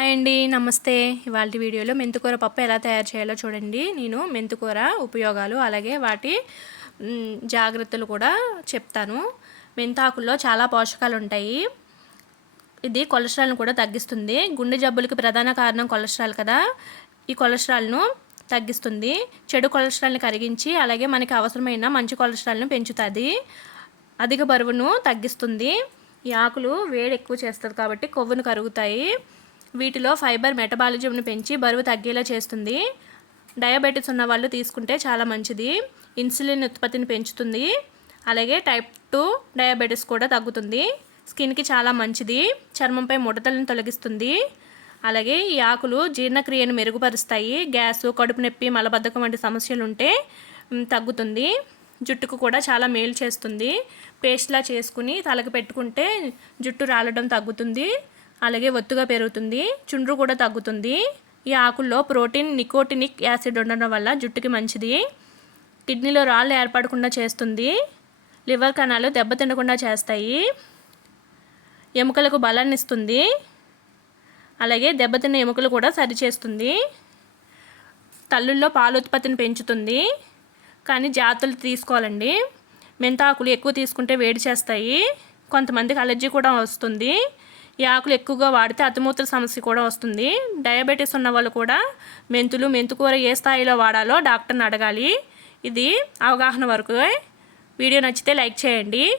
Hi అండి నమస్తే. ఇవాళ వీడియోలో మెంతుకూర పప్పు ఎలా తయారు చేయాలో చూడండి. నేను మెంతుకూర ఉపయోగాలు అలాగే వాటి జాగ్రత్తలు కూడా చెప్తాను. మెంతాకుల్లో చాలా పోషకాలు ఉంటాయి. ఇది కొలెస్ట్రాల్ను కూడా తగ్గిస్తుంది. గుండె జబ్బులకి ప్రధాన కారణం కొలెస్ట్రాల్ కదా. ఈ కొలెస్ట్రాల్ను తగ్గిస్తుంది. చెడు కొలెస్ట్రాల్ని కరిగించి అలాగే మనకి అవసరమైన మంచి కొలెస్ట్రాల్ను పెంచుతుంది. అధిక బరువును తగ్గిస్తుంది. ఈ ఆకులు వేడి ఎక్కువ చేస్తుంది కాబట్టి కొవ్వును కరుగుతాయి. వీటిలో ఫైబర్ మెటబాలిజంను పెంచి బరువు తగ్గేలా చేస్తుంది. డయాబెటీస్ ఉన్న వాళ్ళు తీసుకుంటే చాలా మంచిది. ఇన్సులిన్ ఉత్పత్తిని పెంచుతుంది. అలాగే టైప్ టూ డయాబెటీస్ కూడా తగ్గుతుంది. స్కిన్కి చాలా మంచిది. చర్మంపై ముడతలను తొలగిస్తుంది. అలాగే ఈ ఆకులు జీర్ణక్రియను మెరుగుపరుస్తాయి. గ్యాస్ కడుపు నొప్పి మలబద్ధకం వంటి సమస్యలు ఉంటే తగ్గుతుంది. జుట్టుకు కూడా చాలా మేలు చేస్తుంది. పేస్ట్లా చేసుకుని తలకు పెట్టుకుంటే జుట్టు రాలడం తగ్గుతుంది. అలాగే ఒత్తుగా పెరుగుతుంది చుండ్రు కూడా తగ్గుతుంది. ఈ ఆకుల్లో ప్రోటీన్ నికోటినిక్ యాసిడ్ ఉండడం వల్ల జుట్టుకి మంచిది. కిడ్నీలో రాళ్ళు ఏర్పడకుండా చేస్తుంది. లివర్ కణాలు దెబ్బతినకుండా చేస్తాయి. ఎముకలకు బలాన్ని ఇస్తుంది. అలాగే దెబ్బతిన్న ఎముకలు కూడా సరిచేస్తుంది తల్లుల్లో పాల ఉత్పత్తిని పెంచుతుంది. కానీ జాతులు తీసుకోవాలండి. మెంతాకులు ఎక్కువ తీసుకుంటే వేడి చేస్తాయి. కొంతమందికి అలర్జీ కూడా వస్తుంది. ఈ ఆకులు ఎక్కువగా వాడితే అతిమూత్ర సమస్య కూడా వస్తుంది. డయాబెటీస్ ఉన్న వాళ్ళు కూడా మెంతులు మెంతుకూర ఏ స్థాయిలో వాడాలో డాక్టర్ని అడగాలి. ఇది అవగాహన వరకు. వీడియో నచ్చితే లైక్ చేయండి.